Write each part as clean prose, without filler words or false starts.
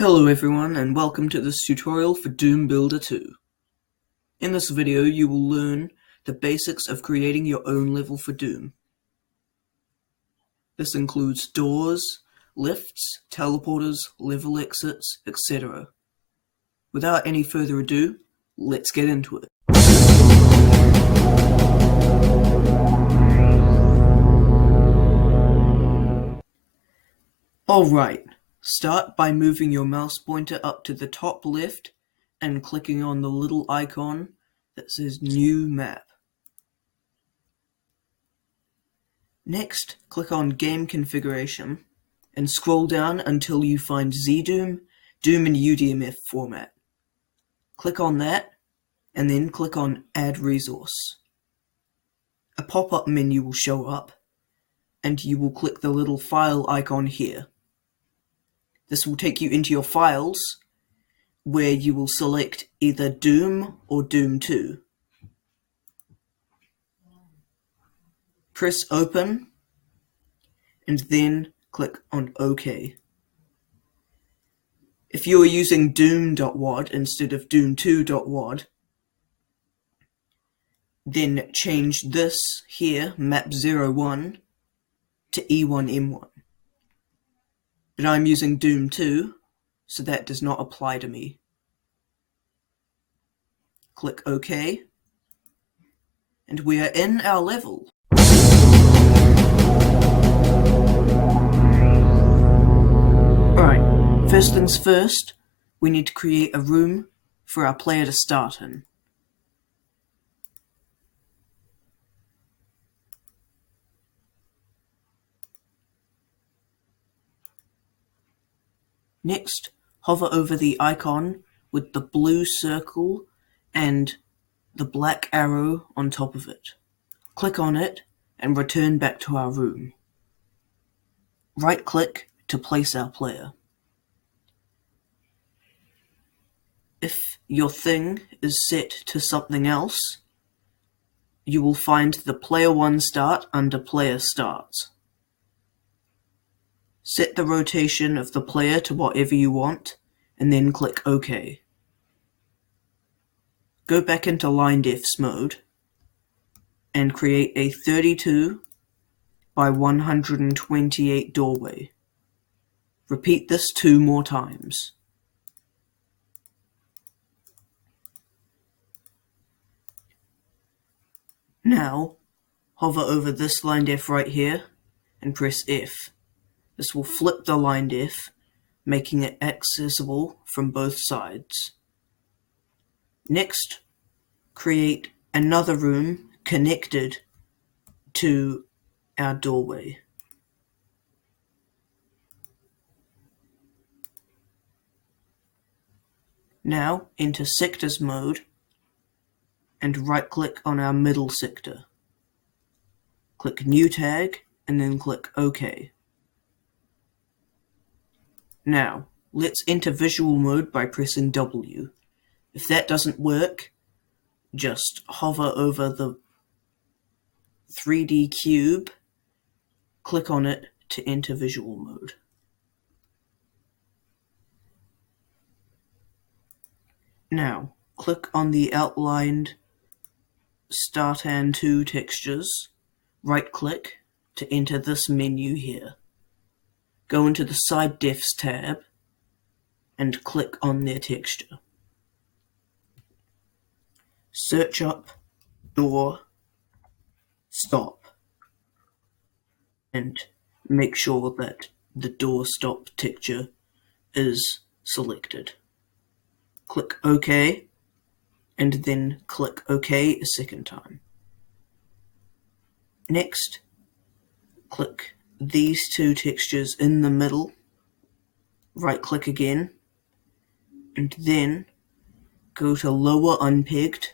Hello everyone and welcome to this tutorial for Doom Builder 2. In this video you will learn the basics of creating your own level for Doom. This includes doors, lifts, teleporters, level exits, etc. Without any further ado, let's get into it. Alright, start by moving your mouse pointer up to the top left and clicking on the little icon that says New Map. Next, click on Game Configuration and scroll down until you find ZDoom, Doom and UDMF format. Click on that and then click on Add Resource. A pop-up menu will show up and you will click the little file icon here. This will take you into your files where you will select either Doom or Doom 2. Press Open and then click on OK. If you are using Doom.wad instead of Doom2.wad, then change this here, map01, to E1M1. But I'm using Doom 2, so that does not apply to me. Click OK, and we are in our level. Alright, first things first, we need to create a room for our player to start in. Next, hover over the icon with the blue circle and the black arrow on top of it. Click on it and return back to our room. Right-click to place our player. If your thing is set to something else, you will find the Player 1 Start under Player Starts. Set the rotation of the player to whatever you want, and then click OK. Go back into LineDefs mode, and create a 32 by 128 doorway. Repeat this 2 more times. Now, hover over this LineDef right here, and press F. This will flip the LineDef, making it accessible from both sides. Next, create another room connected to our doorway. Now, enter Sectors mode and right-click on our middle sector. Click New Tag and then click OK. Now, let's enter visual mode by pressing W. If that doesn't work, just hover over the 3D cube, click on it to enter visual mode. Now, click on the outlined Startan 2 textures, right-click to enter this menu here. Go into the Side Defs tab and click on their texture. Search up Door Stop and make sure that the Door Stop texture is selected. Click OK and then click OK a second time. Next, click these 2 textures in the middle, right-click again, and then go to Lower Unpegged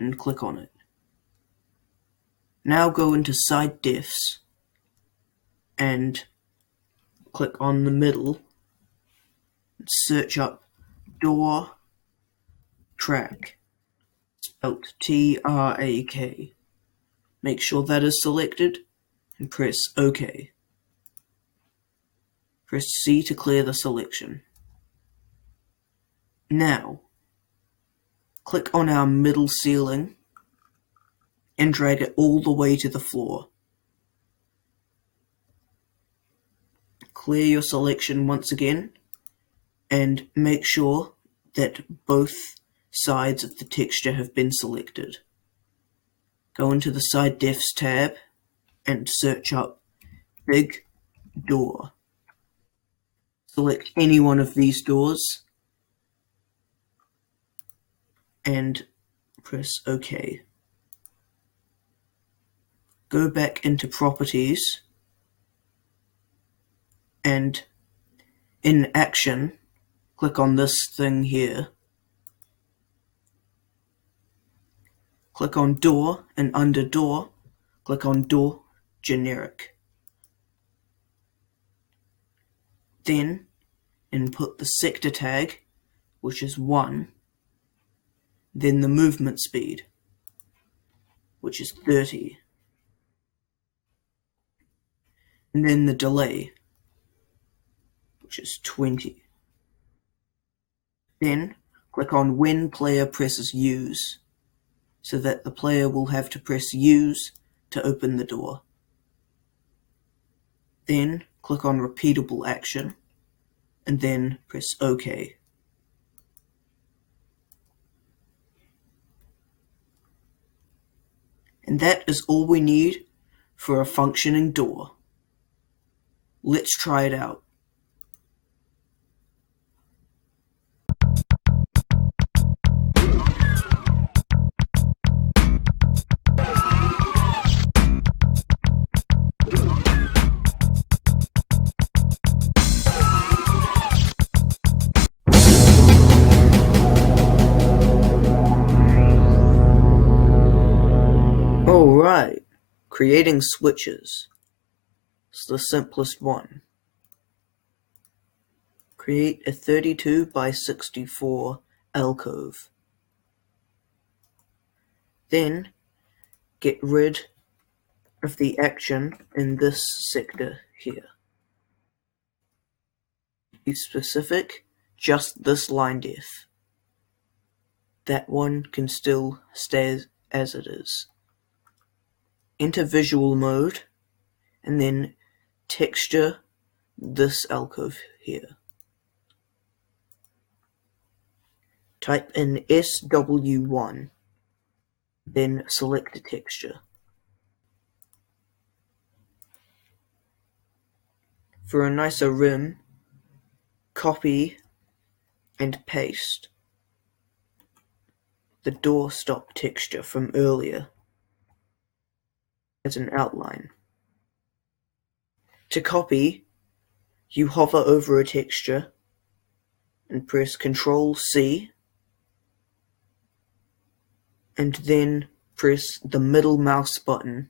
and click on it. Now go into Side Defs and click on the middle, and search up Door Track, spelt T-R-A-K. Make sure that is selected and press OK. Press C to clear the selection. Now, click on our middle ceiling and drag it all the way to the floor. Clear your selection once again and make sure that both sides of the texture have been selected. Go into the Side Defs tab and search up Big Door. Select any one of these doors and press OK. Go back into Properties and in Action, click on this thing here. Click on Door, and under Door, click on Door Generic. Then input the sector tag, which is 1, then the movement speed, which is 30, and then the delay, which is 20. Then click on When Player Presses Use, so that the player will have to press Use to open the door. Then click on Repeatable Action, and then press OK. And that is all we need for a functioning door. Let's try it out. Alright, creating switches. It's the simplest one. Create a 32 by 64 alcove. Then get rid of the action in this sector here. Be specific, just this line def. That one can still stay as it is. Enter visual mode and then texture this alcove here. Type in SW1, then select a texture. For a nicer rim, copy and paste the doorstop texture from earlier as an outline. To copy, you hover over a texture and press Ctrl-C and then press the middle mouse button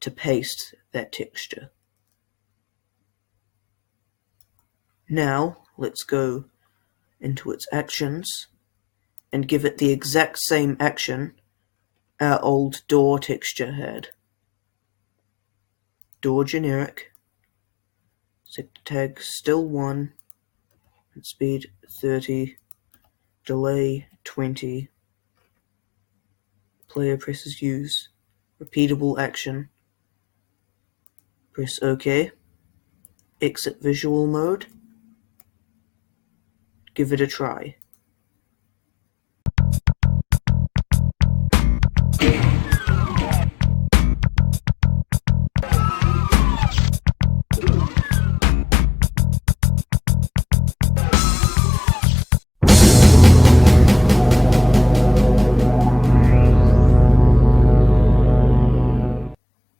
to paste that texture. Now let's go into its actions and give it the exact same action our old door texture had. Door generic, sector tag still 1, and speed 30, delay 20, player presses use, repeatable action, press OK, exit visual mode, give it a try.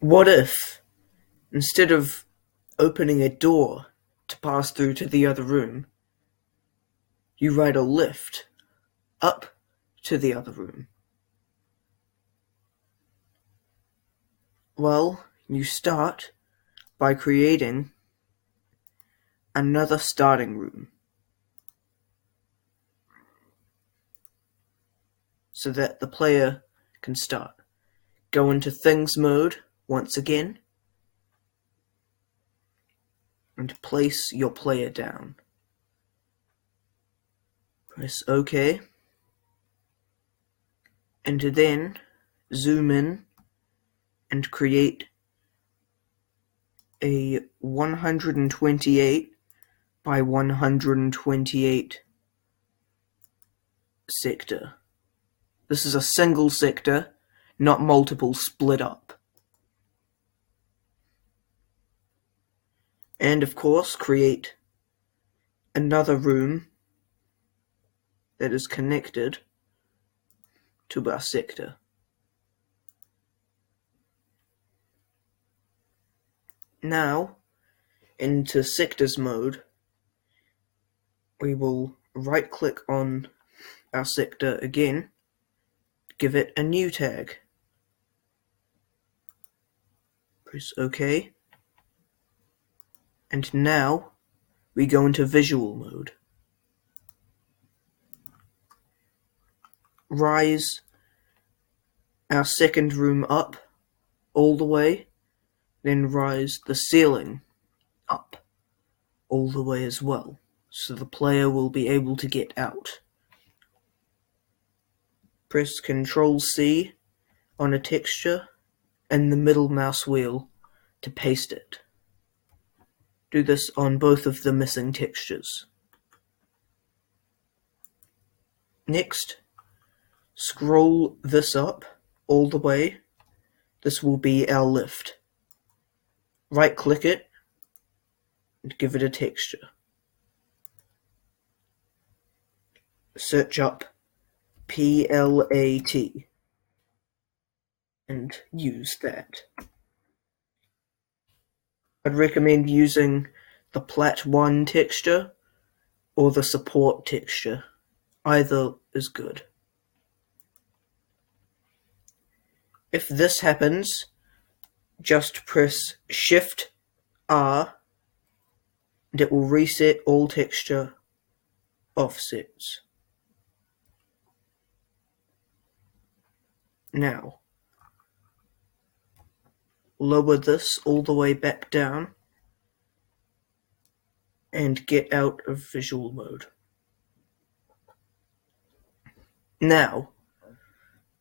What if, instead of opening a door to pass through to the other room, you write a lift up to the other room? Well, you start by creating another starting room so that the player can start. Go into Things mode once again and place your player down. Press OK, and then zoom in and create a 128 by 128 sector. This is a single sector, not multiple split up. And of course, create another room that is connected to our sector. Now, into sectors mode, we will right click on our sector again, give it a new tag. Press OK. And now we go into visual mode. Rise our second room up all the way, then rise the ceiling up all the way as well, so the player will be able to get out. Press Ctrl C on a texture and the middle mouse wheel to paste it. Do this on both of the missing textures. Next, scroll this up all the way. This will be our lift. Right click it and give it a texture. Search up PLAT and use that. I'd recommend using the Plat 1 texture or the support texture. Either is good. If this happens, just press Shift R and it will reset all texture offsets. Now, lower this all the way back down and get out of visual mode. Now,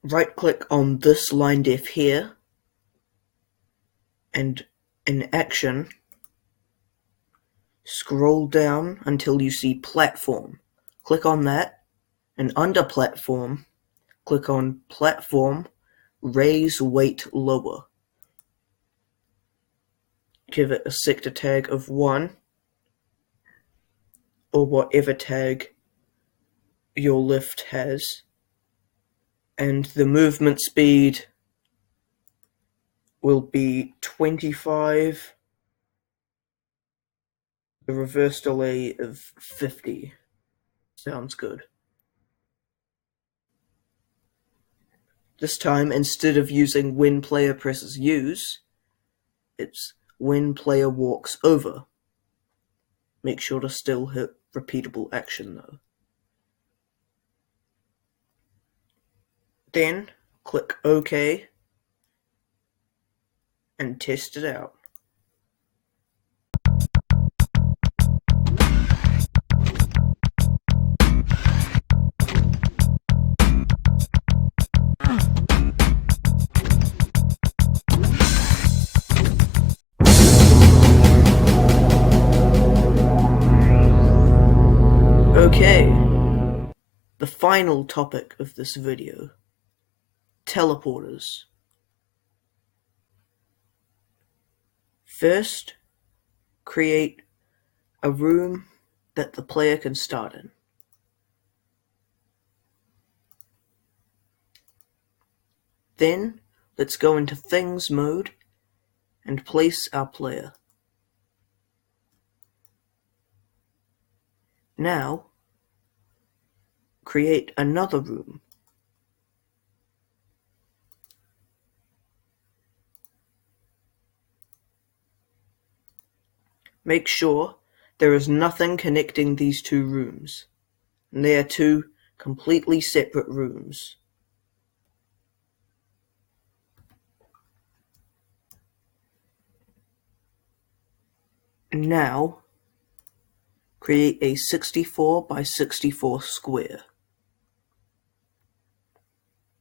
right click on this line def here and in action, scroll down until you see platform. Click on that, and under platform, click on platform, raise weight lower. Give it a sector tag of 1 or whatever tag your lift has, and the movement speed will be 25, the reverse delay of 50. Sounds good. This time, instead of using when player presses use, it's when player walks over. Make sure to still hit repeatable action though. Then click OK and test it out. Okay, the final topic of this video, teleporters. First, create a room that the player can start in. Then, let's go into Things mode and place our player. Now, create another room. Make sure there is nothing connecting these two rooms, and they are two completely separate rooms. Now, Create a 64 by 64 square.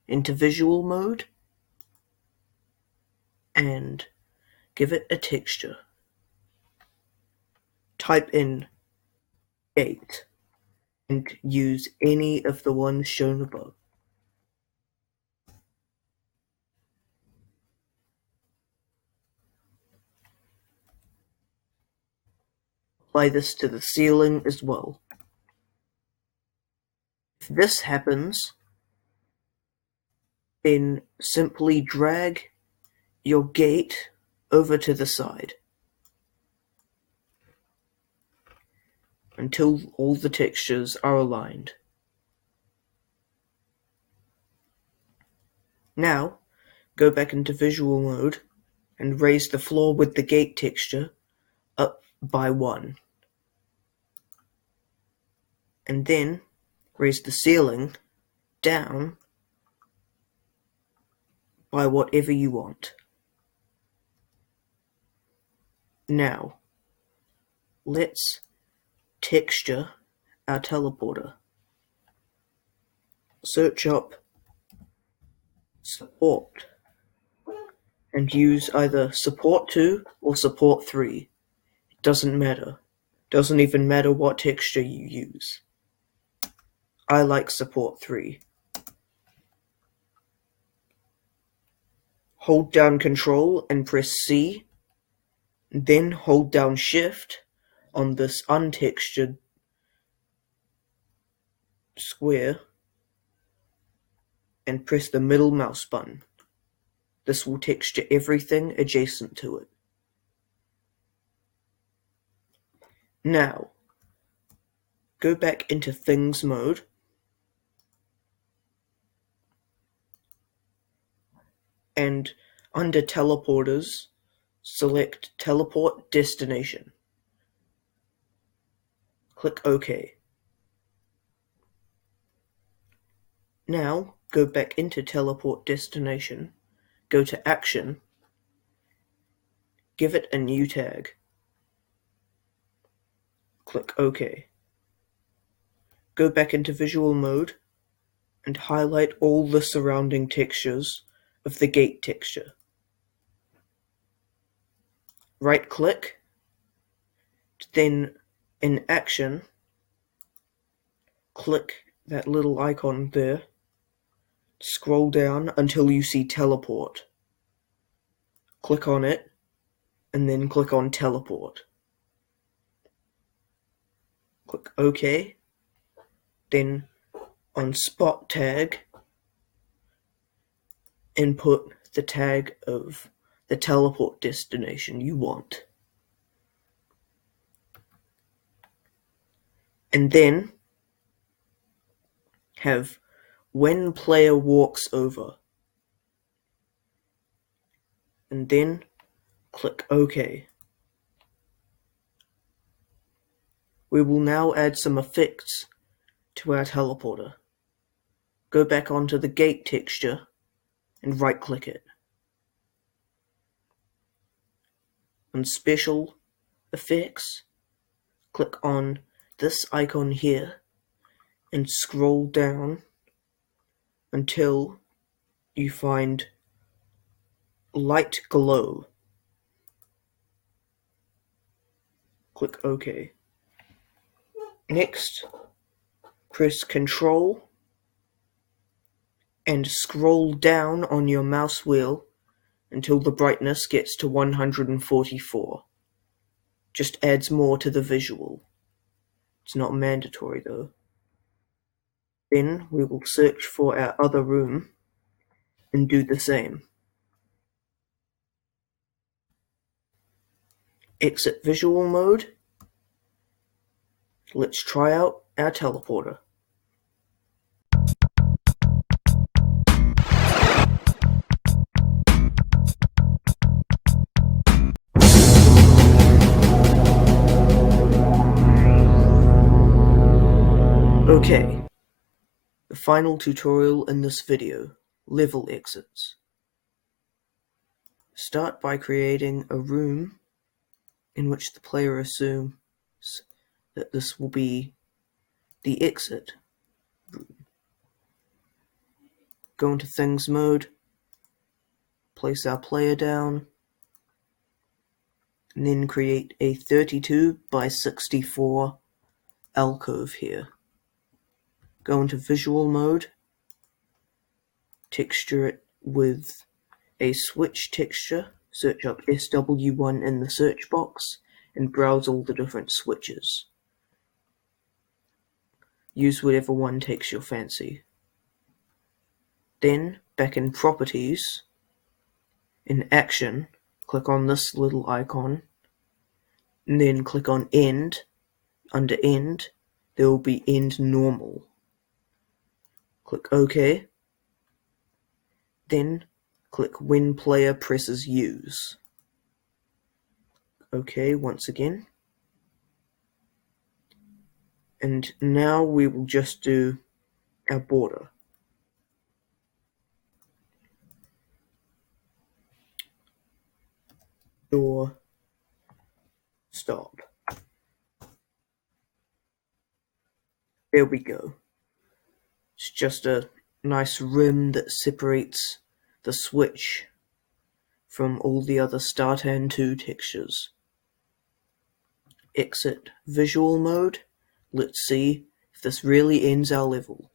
Into visual mode and give it a texture. Type in gate and use any of the ones shown above. Apply this to the ceiling as well. If this happens, then simply drag your gate over to the side until all the textures are aligned. Now, go back into visual mode and raise the floor with the gate texture up by 1. And then raise the ceiling down by whatever you want. Now, let's texture our teleporter. Search up support and use either support 2 or support 3. It doesn't matter. Doesn't even matter what texture you use. I like support 3. Hold down Control and press C, then hold down Shift on this untextured square and press the middle mouse button. This will texture everything adjacent to it. Now, go back into Things mode and under Teleporters, select Teleport Destination. Click OK. Now, go back into Teleport Destination, go to Action, give it a new tag. Click OK. Go back into visual mode and highlight all the surrounding textures of the gate texture. Right click, then in Action, click that little icon there, scroll down until you see Teleport. Click on it, and then click on Teleport. Click OK, then on Spot tag, input the tag of the teleport destination you want. And then have when player walks over. And then click OK. We will now add some effects to our teleporter. Go back onto the gate texture and right click it. On Special Effects, click on this icon here and scroll down until you find Light Glow. Click OK. Next, press Ctrl and scroll down on your mouse wheel until the brightness gets to 144. Just adds more to the visual. It's not mandatory though. Then we will search for our other room and do the same. Exit visual mode. Let's try out our teleporter. Okay, the final tutorial in this video, level exits. Start by creating a room in which the player assumes that this will be the exit. Go into things mode, place our player down, and then create a 32 by 64 alcove here. Go into visual mode, texture it with a switch texture, search up SW1 in the search box, and browse all the different switches. Use whatever one takes your fancy. Then, back in Properties, in Action, click on this little icon, and then click on End. Under End, there will be End Normal. Click OK. Then, click When Player Presses Use. OK once again. And now we will just do our border. Door stop. There we go. It's just a nice rim that separates the switch from all the other Startan 2 textures. Exit visual mode. Let's see if this really ends our level.